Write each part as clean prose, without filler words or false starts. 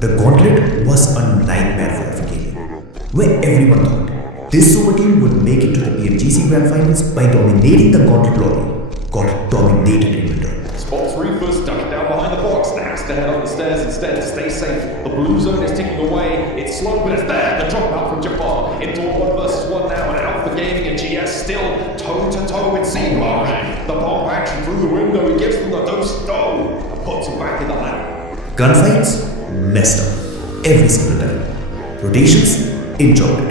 The Gauntlet was a nightmare for Alpha Gaming, where everyone thought this super team would make it to the PMGC Grand Finals by dominating the Gauntlet lobby. Got dominated in return. Spots Reefers ducking down behind the box and has to head up the stairs instead to stay safe. The blue zone is ticking away. It's slow, but it's there. The dropout from Jafar into a 1 versus 1 now, and Alpha Gaming and GS still toe to toe with Zebra. The bomb action through the window. He gives them the dose and puts them back in the lab. Gunfights messed up every single time. Rotations enjoyed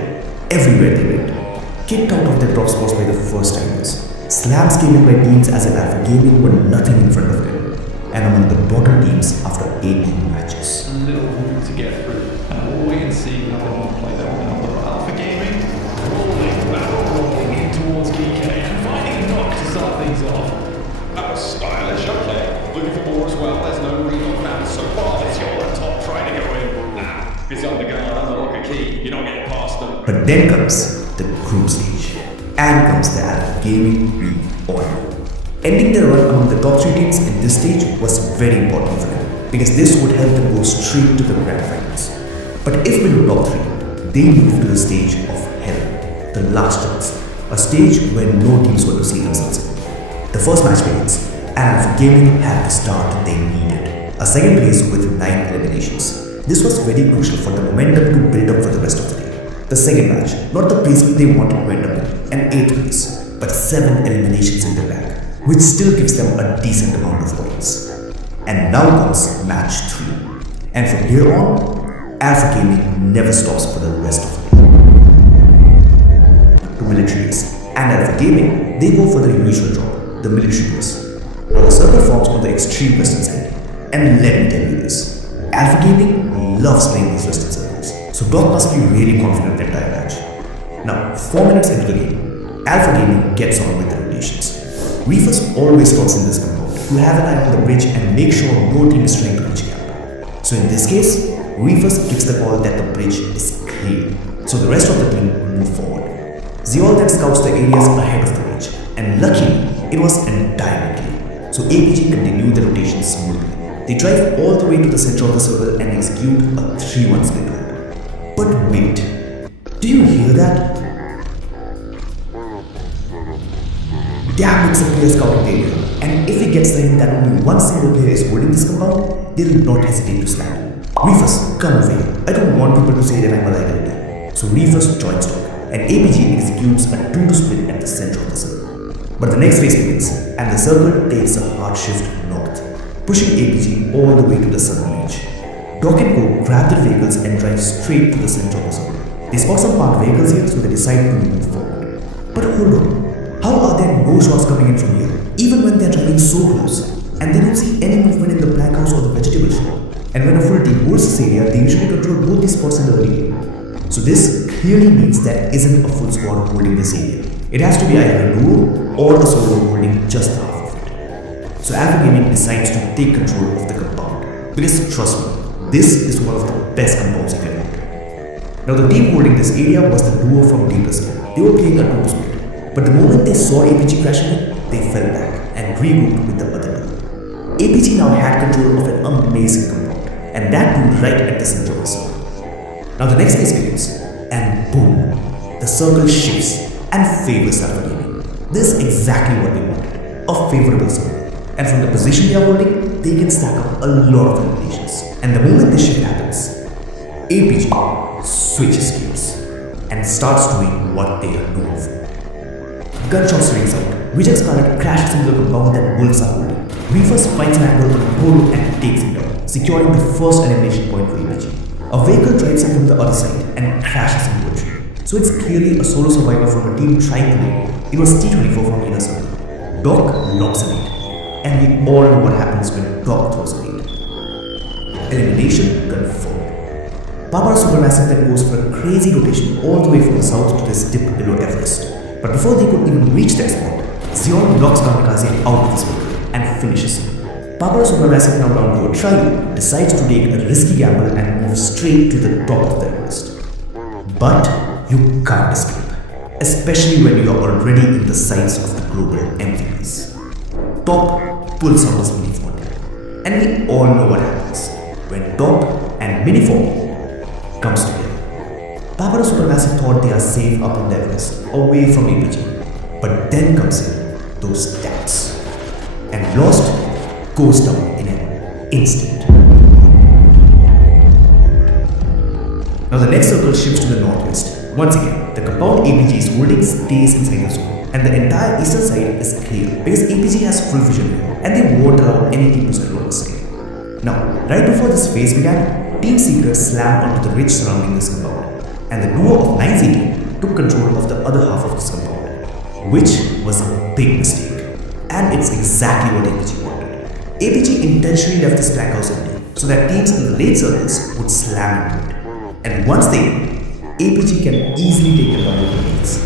everywhere they went. Kicked out of their drop spots by the first timers. Slams came in by teams as if Alpha Gaming were nothing in front of them, and among the bottom teams after 18 matches. A little hoop to get through, and we'll wait and see how they want to play that one out. But Alpha Gaming rolling in towards GK and finding a knock to start things off. That was stylish, okay. Looking for more as well. There's no reload man so far. It's your top trying to go in. It's on the guard, unlock a key. You're not getting past them. But then comes the group stage, and comes the Alpha Gaming Re-Honor. Ending their run among the top 3 teams in this stage was very important for them, because this would help them go straight to the Grand Finals. But if we were top 3, they moved to the stage of Hell, the last chance, a stage where no teams were to see themselves in. The first match begins, and Alpha Gaming had the start they needed, a second place with 9 eliminations. This was very crucial for the momentum to build up for the rest of the day. The second match, not the placement they wanted to end up in, an 8th place, but 7 eliminations in the bag, which still gives them a decent amount of points. And now comes match 3. And from here on, Alpha Gaming never stops for the rest of the day. To military base, and Alpha Gaming, they go for the usual drop, the military base. Now the circle forms on the extreme western side, and let me tell you this, Alpha Gaming loves playing these western circles. So Doc must be really confident the entire match. Now, 4 minutes into the game, Alpha Gaming gets on with the rotations. Reefers always talks in this compound to have an eye on the bridge and make sure no team is trying to reach gap. So in this case, Reefers gives the call that the bridge is clear, so the rest of the team move forward. Zeol then scouts the areas ahead of the bridge, and luckily, it was entirely clear. So APG continued the rotation smoothly. They drive all the way to the center of the circle and execute a 3-1 split route. But wait, do you hear that? Damn, it's a player scouting the area, and if he gets the hint that only one single player is holding this compound, they will not hesitate to slam him. Reefers, come over here. I don't want people to say that I'm a liability. So Reefers joins Doc, and APG executes a 2-2 split at the center of the circle. But the next phase begins, and the circle takes a hard shift north, pushing APG all the way to the southern edge. Doc and Co grab their vehicles and drive straight to the center of the circle. They spot some parked vehicles here, so they decide to move forward. But hold on, how are there no shots coming in from here, even when they're driving so close? And they don't see any movement in the black house or the vegetable shop. And when a full team holds this area, they usually control both these spots in the early game. So this clearly means there isn't a full squad holding this area. It has to be either a duo or a solo holding just half of it. So Alpha Gaming decides to take control of the compound. Because trust me, this is one of the best compounds you can make. Now the team holding this area was the duo from Deeper Skin. They were playing a 2-2 split. But the moment they saw APG crashing in, they fell back and regrouped with the other duo. APG now had control of an amazing compound, and that duo right at the center of the circle. Now the next phase begins, and boom, the circle shifts and favors Alpha Gaming. This is exactly what they wanted, a favorable circle. And from the position they are holding, they can stack up a lot of eliminations. And the moment this shift happens, APG switches gears and starts doing what they are known for. Gunshots rings out, Vijay Scarlet crashes into the compound that Wolves are holding. Reefers finds an angle on the pole and takes him down, securing the first elimination point for APG. A vehicle drives in from the other side and crashes into a tree. So it's clearly a solo survivor from a team trying to win. It was T24 from Inner Circle. Doc locks a lead, and we all know what happens when Doc throws a lead. Elimination confirmed. Papara Supermassive then goes for a crazy rotation all the way from the south to this dip below Everest. But before they could even reach their spot, Zeol knocks Kamikaze out of his vehicle and finishes him. Papara Supermassive, now down to a try, decides to take a risky gamble and move straight to the top of the Everest. But you can't escape, especially when you are already in the sights of the global MVPs. Top pulls out his mini 40, and we all know what happens when Top and Mini-4 comes together. Papara Supermassive thought they are safe up on the Everest, away from APG. But then comes in those stats. And Lost goes down in an instant. Now the next circle shifts to the northwest. Once again, the compound APG is holding stays inside the zone, and the entire eastern side is clear because APG has full vision here and they won't allow any team to settle on the side. Now, right before this phase began, Team Secret slammed onto the ridge surrounding this compound, and the duo of 9Z took control of the other half of this compound, which was a big mistake. And it's exactly what APG wanted. APG intentionally left this tank house empty so that teams in the late circles would slam into it. And once they do, APG can easily take them down with grenades.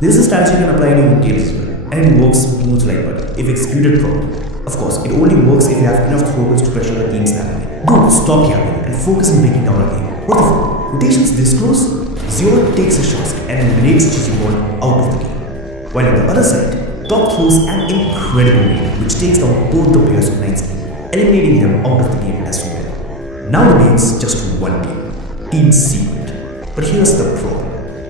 This is a strategy you can apply in your own games as well, and it works smooth like butter if executed properly. Of course, it only works if you have enough throwables to pressure the team's landing. Dude, stop yapping and focus on breaking down our game. What the fuck? Rotations this close? Zero takes a shot and eliminates Chiziball out of the game. While on the other side, Top throws an incredible lead which takes down both the players of 9Z, eliminating them out of the game as well. Now remains just one team, Team Secret. But here's the problem.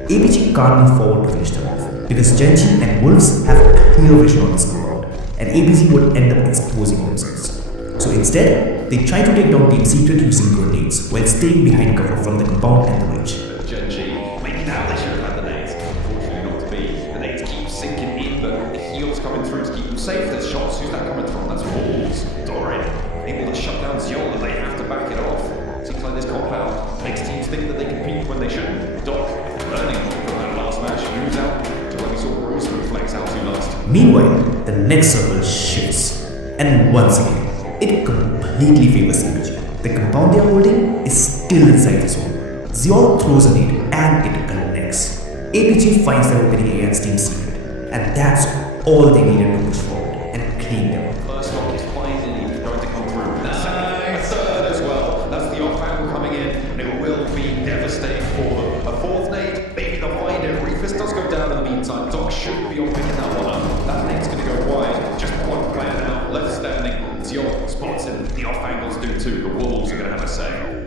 APG can't move forward to finish them off because Genji and Wolves have a clear vision on this compound, and APG would end up exposing themselves. So instead, they try to take down Team Secret using grenades while staying behind cover from the compound and the ridge. Genji, maybe now they should have had the nades. Unfortunately not to be. The nades keep sinking in, but the heal's coming through to keep them safe. There's shots. Who's that coming from? That's Wolves. Doran. Able to shut down Ziola. They have to back it off. Seems like this compound makes teams think that they can peak when they shouldn't. Doc, learning from that last match, moves out to when we saw Bruce reflex out to last. Meanwhile, the next circle shifts, and once again, it completely favors APG. The compound they are holding is still inside the zone. Ziol throws a nade and it connects. APG finds their opening against Team Secret, and that's all they needed to push forward and clean them. First knock is finally going to come through. Nice. A third as well. That's the off angle coming in, and it will be devastating for them. A fourth nade, maybe the wider. Reefus does go down in the meantime. Doc should be on picking that one up. That nade's going to go wide. Just one player now, left standing. Ziol spots him. The off angles do too. The Wolves are going to have a say.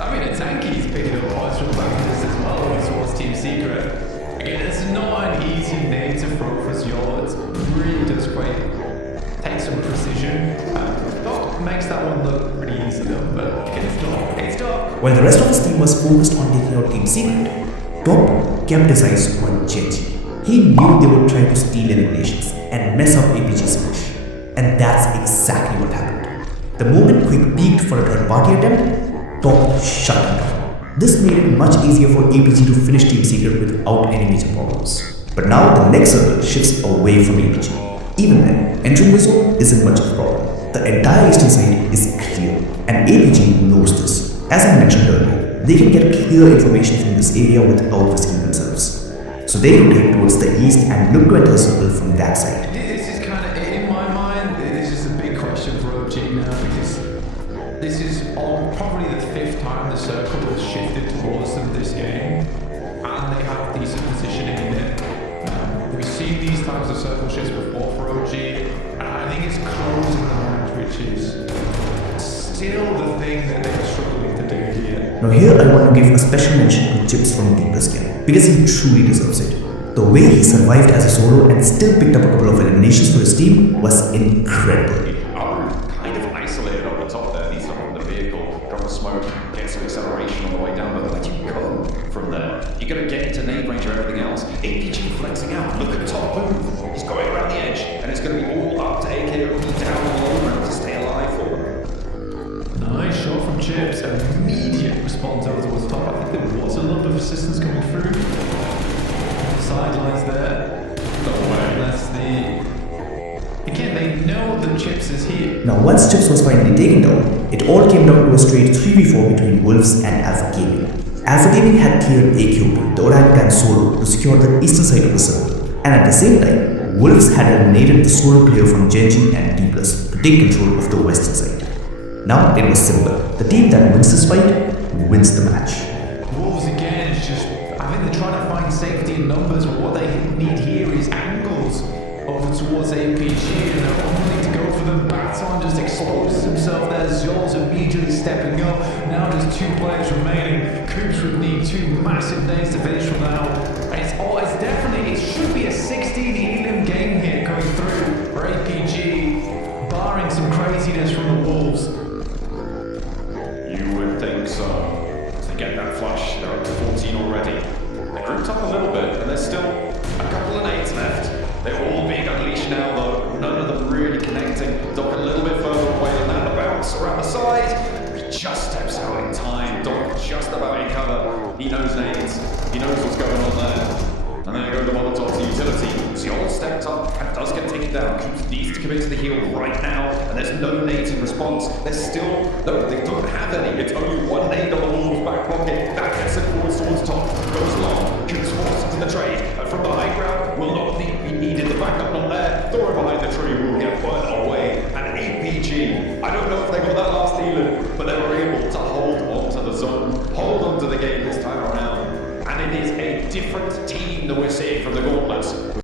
I mean, Tanky's picking up points from this as well towards Team Secret. Again, it's not an easy nade to throw for Ziol. It really does take some precision. Doc makes that one look pretty easy though, but it's Doc. While the rest of his team was focused on taking out Team Secret, Top kept his eyes on Genji. He knew they would try to steal eliminations and mess up APG's push. And that's exactly what happened. The moment Quick peaked for a third-party attempt, Top shut it down. This made it much easier for APG to finish Team Secret without any major problems. But now the next circle shifts away from APG. Even then, entering the zone isn't much of a problem. The entire eastern side is clear, and APG knows this. As I mentioned earlier, they can get clear information from this area without risking themselves. So they rotate towards the east and look to enter a circle from that side. This is kind of, in my mind, this is a big question for OG now because this is probably the 5th time the circle has shifted towards them this game, and they have decent positioning in it. We've seen these types of circle shifts before for OG, and I think it's closing the match, which is still the thing that they're struggling to do here. Now here I want to give a special mention to Chips from Deepless again, because he truly deserves it. The way he survived as a solo and still picked up a couple of eliminations for his team was incredible. Kind of isolated up the top there, needs to run the vehicle, drop a smoke, get some acceleration on the way down, but where do you go from there? You're going to get into nade range or everything else. APG flexing out, look at Top move. He's going around the edge, and it's going to be all up to AKOP down the low ground to stay alive for them. Nice shot from Chips, an immediate response over towards Top. I think there was a little bit of assistance coming through. Sidelines there. No way. That's the... Again, they know that Chips is here. Now once Chips was finally taken down, it all came down to a straight 3v4 between Wolves and Alpha Gaming. Alpha Gaming had cleared AQP, the orangutan solo, to secure the eastern side of the circle. And at the same time, Wolves had eliminated the solo player from Genji and D+, to take control of the western side. Now it was simple. The team that wins this fight, wins the match. Wolves again is just... I think they're trying to find safety in numbers, but what they need here is angles over towards APG, and they're only to go for the them. Baton just exposes himself there. Zol's immediately stepping up. Now just 2 players remaining. Coops would need 2 massive nades to finish from now. And it's definitely, it should be a 16 elim game here going through for APG, barring some craziness from the Wolves. You would think so. To get that flush, they're up to 14 already. They grouped up a little bit, and there's still a couple of nades left. They're all being unleashed now, though. None of them really connecting. Doc a little bit further away than that. The bounce around the side. He just steps out in time. Doc just about in cover. He knows nades. He knows what's going on there. And there go the Molotovs, the utility. Ziol stepped up and does get taken down. Coops needs to commit to the heal right now, and there's no nades in response. There's still, no, they don't have any. It's only 1 nade on the Wolves' back pocket. That gets it forwards towards top. Goes along. Coops forced into the trade. And from the high ground, will not be needed. The backup not there. Throw behind the tree will get burnt away. And APG, I don't know if they got that last healer, but they were able to hold on to the zone, hold on to the game this time around. And it is a different team that we're seeing from the Gauntlets.